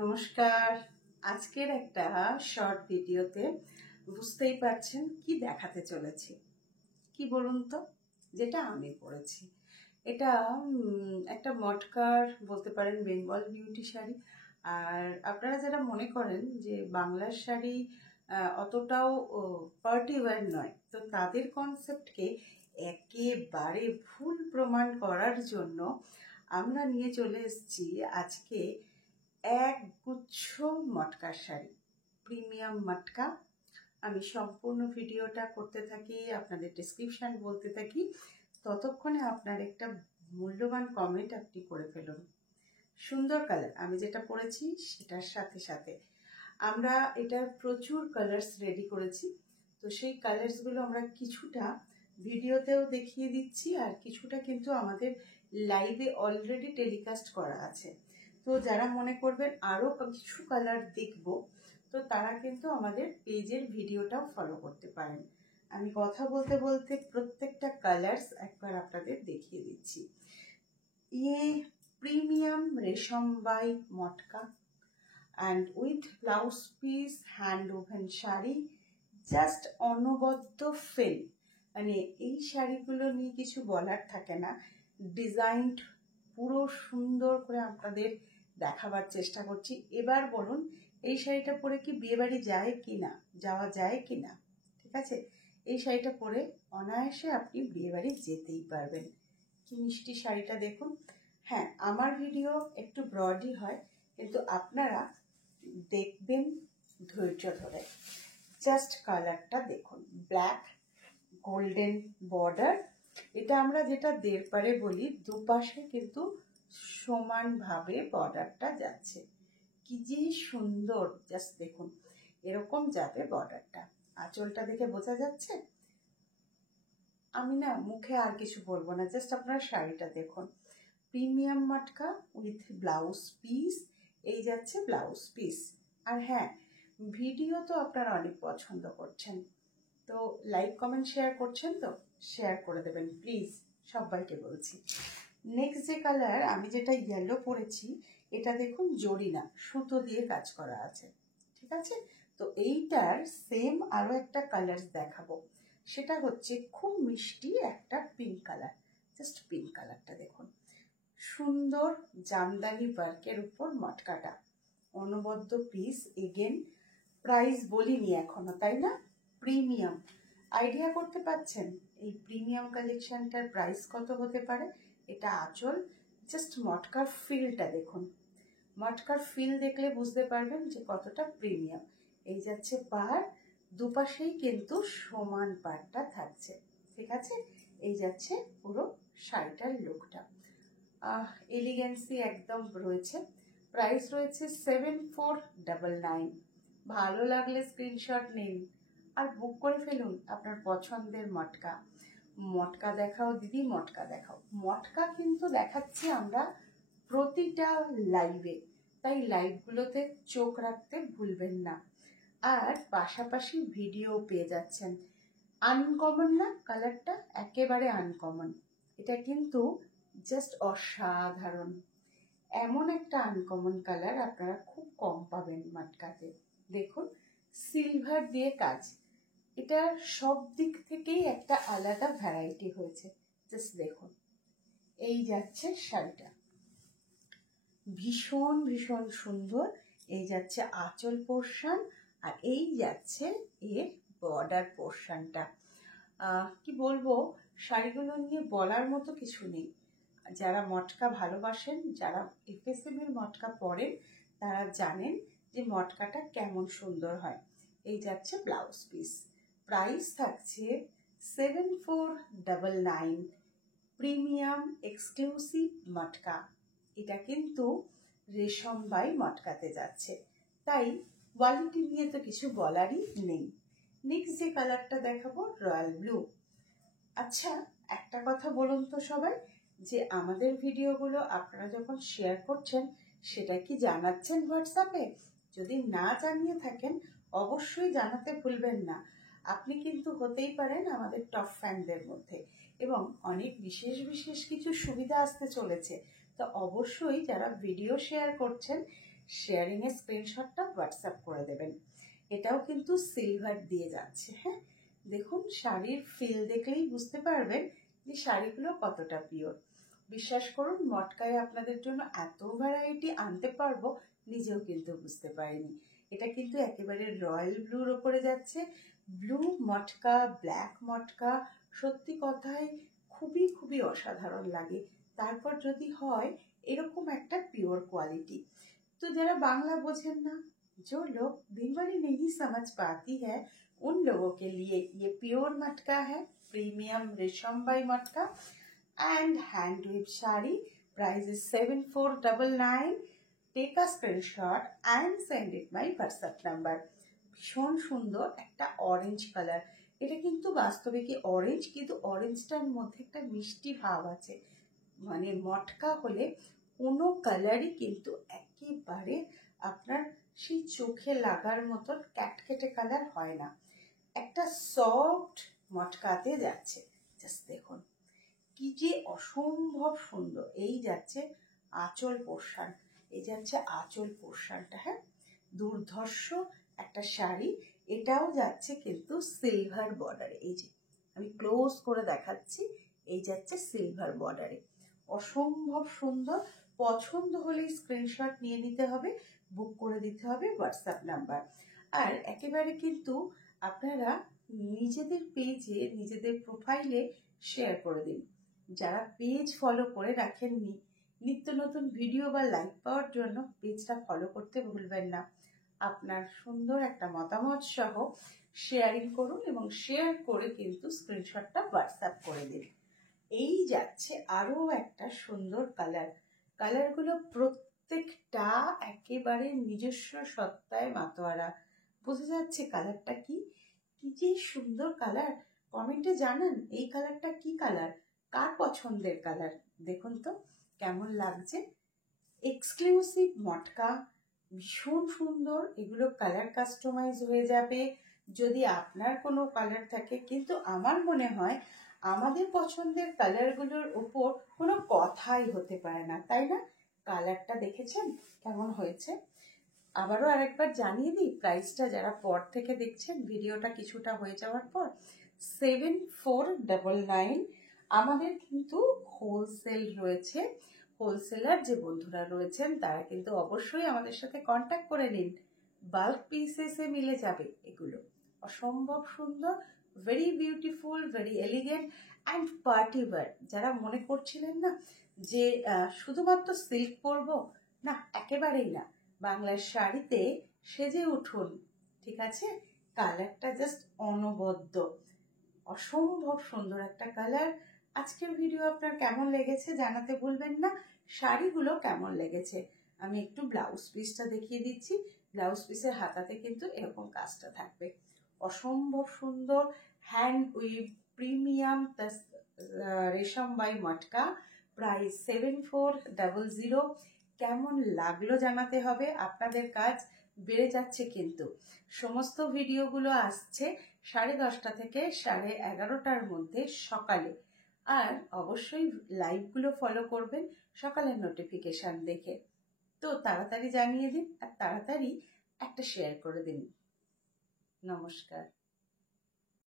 নমস্কার। আজকের একটা শর্ট ভিডিওতে বুঝতেই পারছেন কি দেখাতে চলেছি। কি বলুন তো, যেটা আমি পরেছি এটা একটা মটকার বলতে পারেন বেঙ্গল বিউটি শাড়ি। আর আপনারা যারা মনে করেন যে বাংলার শাড়ি অতটাও পার্টি ওয়্যার নয়, তো তাদের কনসেপ্টকে একেবারে ভুল প্রমাণ করার জন্য আমরা নিয়ে চলে এসেছি আজকে এক গুচ্ছ মটকার শাড়ি, প্রিমিয়াম মটকা। আমি সম্পূর্ণ ভিডিওটা করতে থাকি, আপনাদের ডেসক্রিপশন বলতে থাকি, ততক্ষণে আপনার একটা মূল্যবান কমেন্ট আপনি করে ফেলুন। সুন্দর কালার, আমি যেটা পরেছি সেটার সাথে সাথে আমরা এটার প্রচুর কালার্স রেডি করেছি। তো সেই কালার্সগুলো আমরা কিছুটা ভিডিওতেও দেখিয়ে দিচ্ছি, আর কিছুটা কিন্তু আমাদের লাইভে অলরেডি টেলিকাস্ট করা আছে। তো যারা মনে করবেন আরও কিছু কালার দেখব, তো তারা কিন্তু আমাদের পেজের ভিডিওটাও ফলো করতে পারেন। আমি কথা বলতে বলতে প্রত্যেকটা কালার্স একবার আপনাদের দেখিয়ে দিচ্ছি। ये प्रीमियम रेशम बाई मटका and with blouse piece hand woven sari, just অনবদ্য ফিল। মানে এই শাড়িগুলো নিয়ে কিছু বলার থাকে না। ডিজাইন পুরো সুন্দর করে আপনাদের দেখাবার চেষ্টা করছি। এবার বলুন, এই শাড়িটা পরে কি বিয়ে বাড়ি যায় কি না, যাওয়া যায় কি না? ঠিক আছে, এই শাড়িটা পরে অনায়াসে আপনি বিয়ে বাড়ি যেতেই পারবেন। কি মিষ্টি শাড়িটা দেখুন। হ্যাঁ, আমার ভিডিও একটু ব্রডই হয়, কিন্তু আপনারা দেখবেন ধৈর্য ধরে। জাস্ট কালারটা দেখুন, ব্ল্যাক গোল্ডেন বর্ডার। এটা আমরা যেটা দেড়পারে বলি, দুপাশে কিন্তু সমানভাবে বর্ডারটা যাচ্ছে। কি যে সুন্দর, জাস্ট দেখুন এরকম যাবে বর্ডারটা। আঁচলটা দেখে বোঝা যাচ্ছে। আমি না মুখে আর কিছু বলবো না, জাস্ট আপনারা শাড়িটা দেখুন। Premium matka with blouse piece, এই যাচ্ছে ব্লাউজ পিস। আর হ্যাঁ, ভিডিও তো আপনারা অনেক পছন্দ করছেন, তো লাইক কমেন্ট শেয়ার করছেন, তো শেয়ার করে দেবেন প্লিজ, সবাইকে বলছি। নেক্সট যে কালার, আমি যেটা ইয়েলো পরেছি, এটা দেখুন জরি না, সুতো দিয়ে কাজ করা আছে। ঠিক আছে, তো এইটার সেম আরো একটা কালার দেখাবো, সেটা হচ্ছে খুব মিষ্টি একটা পিঙ্ক কালার। জাস্ট পিঙ্ক কালারটা দেখুন, সুন্দর জামদানি ওয়ার্কের উপর মটকাটা, অনবদ্য পিস। এগেন প্রাইস বলিনি এখনো, তাই না? প্রিমিয়াম, আইডিয়া করতে পারছেন এই প্রিমিয়াম কালেকশনটার প্রাইস কত হতে পারে? এটা আঁচল, জাস্ট মটকার ফিলটা দেখুন। মটকার ফিল দেখলে বুঝতে পারবেন যে কতটা প্রিমিয়াম। এই যাচ্ছে পাড়, দুপাশেই কিন্তু সমান পাড়টা থাকছে। ঠিক আছে, এই যাচ্ছে পুরো শাড়িটার লুকটা। এলিগেন্সি একদম রয়েছে। প্রাইস রয়েছে 7499। ভালো লাগলে স্ক্রিনশট নিন আর বুক করে ফেলুন আপনার পছন্দের মটকা। মটকা দেখাও দিদি, মটকা দেখাও। মটকা কিন্তু দেখাচ্ছি আমরা প্রতিটা লাইভে, তাই লাইভগুলোতে চোখ রাখতে ভুলবেন না। আর পাশাপাশি ভিডিও পেয়ে যাচ্ছেন। আনকমন না কালারটা, একেবারে আনকমন। এটা কিন্তু জাস্ট অসাধারণ। এমন একটা আনকমন কালার আপনারা খুব কম পাবেন মটকাতে। দেখুন সিলভার দিয়ে কাজ, এটা সব দিক থেকেই একটা আলাদা ভ্যারাইটি হয়েছে। জাস্ট দেখুন, এই যাচ্ছে শাড়িটা, ভীষণ ভীষণ সুন্দর। এই যাচ্ছে আঁচল পোর্শন, আর এই যাচ্ছে এর বর্ডার পোর্শনটা। কি বলবো, শাড়িগুলো নিয়ে বলার মতো কিছু নেই। যারা মটকা ভালোবাসেন, যারা এফএসএম-এর মটকা পরেন, তারা জানেন যে মটকাটা কেমন সুন্দর হয়। এই যাচ্ছে ব্লাউজ পিস। প্রাইস থাকছে 7499। প্রিমিয়াম এক্সক্লুসিভ মটকা। এটা কিন্তু রেশম বাই মটকাতে যাচ্ছে, তাই কোয়ালিটি নিয়ে তো কিছু বলারই নেই। নেক্সট যে কালারটা দেখাবো, রয়্যাল ব্লু। আচ্ছা, একটা কথা বলুন তো সবাই, যে আমাদের ভিডিওগুলো আপনারা যখন শেয়ার করছেন, সেটা কি জানাচ্ছেন হোয়াটসঅ্যাপে? যদি না জানিয়ে থাকেন, অবশ্যই জানাতে ভুলবেন না। আপনি কিন্তু হতেই পারেন আমাদের টপ ফ্যানদের মধ্যে, এবং অনেক বিশেষ বিশেষ কিছু সুবিধা আসতে চলেছে। তো অবশ্যই যারা ভিডিও শেয়ার করছেন, শেয়ারিংয়ে স্ক্রিনশটটা হোয়াটসঅ্যাপ করে দেবেন। এটাও কিন্তু সিলভার দিয়ে যাচ্ছে। হ্যাঁ, দেখুন শাড়ির ফিল দেখলেই বুঝতে পারবেন যে শাড়িগুলো কতটা পিওর। বিশ্বাস করুন, মটকায় আপনাদের জন্য এত ভ্যারাইটি আনতে পারবো নিজেও কিন্তু বুঝতে পারিনি। এটা কিন্তু একেবারে রয়্যাল ব্লুর ওপরে যাচ্ছে। ব্লু মটকা, ব্ল্যাক মটকা, সত্যি কথাই খুবই খুবই অসাধারণ লাগে। তারপর যদি হয় এরকম একটা পিওর কোয়ালিটি। तो जरा बांग्ला बोझें ना, जो लोग बंगाली नहीं समझ पाती है, उन लोगों के लिए ये प्योर मटका है, प्रीमियम रेशम बाई मटका and hand weave sari. Price is 7499। Take a screenshot and send it my WhatsApp number. भीषण सुंदर एक ऑरेंज कलर। এটা কিন্তু বাস্তবে কি অরেঞ্জ, কিন্তু অরেঞ্জটার মধ্যে একটা মিষ্টি ভাব আছে। মানে মটকা হলে কোনো কালারই কিন্তু একেবারে আপনার সেই চোখে লাগার মতন ক্যাটকেটে কালার হয় না। একটা সফট মটকাতে যাচ্ছে। জাস্ট দেখুন কি যে অসম্ভব সুন্দর। এই যাচ্ছে আঁচল পোর্শন, এই যাচ্ছে আঁচল পোর্শনটা। হ্যাঁ, দুর্ধর্ষ একটা শাড়ি। এটাও যাচ্ছে কিন্তু সিলভার বর্ডারে। এই যে আমি ক্লোজ করে দেখাচ্ছি, এই যাচ্ছে সিলভার বর্ডারে। অসম্ভব সুন্দর। পছন্দ হলেই স্ক্রিনশট নিয়ে নিতে হবে, বুক করে দিতে হবে হোয়াটসঅ্যাপ নাম্বার। আর একেবারে কিন্তু আপনারা নিজেদের পেজে, নিজেদের প্রোফাইলে শেয়ার করে দিন। যারা পেজ ফলো করে রাখেননি, নিত্য নতুন ভিডিও বা লাইক পাওয়ার জন্য পেজটা ফলো করতে ভুলবেন না। আপনার সুন্দর একটা মতামত সহ শেয়ারিং করুন এবং শেয়ার করে কিন্তু স্ক্রিনশটটা হোয়াটসঅ্যাপ করে দিন। এই যাচ্ছে আরো একটা সুন্দর কালার। কালারগুলো প্রত্যেকটা একেবারে নিজস্ব সত্তায় মাতোয়ারা। বোঝা যাচ্ছে কালারটা কি, কি যে সুন্দর কালার। কমেন্টে জানান এই কালারটা কি কালার, কার পছন্দের কালার। দেখুন তো কেমন লাগছে। এক্সক্লুসিভ মটকা, ভীষণ সুন্দর। এগুলো কালার কাস্টমাইজ হয়ে যাবে যদি আপনার কোনো কালার থাকে, কিন্তু আমার মনে হয় আমাদের পছন্দের কালারগুলোর উপর কোনো কথাই হতে পারে না, তাই না? কালারটা দেখেছেন কেমন হয়েছে? আবারও আরেকবার জানিয়ে দিই প্রাইসটা, যারা পর থেকে দেখছেন ভিডিওটা কিছুটা হয়ে যাওয়ার পর। 7499। আমাদের কিন্তু হোলসেল রয়েছে। হোলসেলার যে বন্ধুরা রয়েছেন তারা কিন্তু অবশ্যই আমাদের সাথে কন্ট্যাক্ট করে নিন। বাল্ক পিসেসে মিলে যাবে এগুলো। অসম্ভব সুন্দর, very beautiful, very elegant and party wear. যারা মনে করছিলেন না যে শুধুমাত্র সিল্ক পরবো, না, একেবারেই না। বাংলার শাড়িতে সেজে উঠুন, ঠিক আছে? কালারটা জাস্ট অনবদ্য, অসম্ভব সুন্দর একটা কালার। আজকের ভিডিও আপনার কেমন লেগেছে জানাতে ভুলবেন না। শাড়িগুলো কেমন লেগেছে আমি একটু ব্লাউজ পিসটা দেখিয়ে দিচ্ছি। ব্লাউজ পিসের হাতাতে কিন্তু এরকম কাজটা থাকবে। অসম্ভব সুন্দর, হ্যান্ড উইভ প্রিমিয়াম প্লাস রেশম বাই মটকা। প্রাইস 7400। কেমন লাগলো জানাতে হবে। আপনাদের কাজ বেড়ে যাচ্ছে কিন্তু। সমস্ত ভিডিওগুলো আসছে 10:30 থেকে 11:30টার মধ্যে সকালে। আর অবশ্যই লাইভগুলো ফলো করবেন সকালের নোটিফিকেশন দেখে। তো তাড়াতাড়ি জানিয়ে দিন আর তাড়াতাড়ি একটা শেয়ার করে দিন। নমস্কার।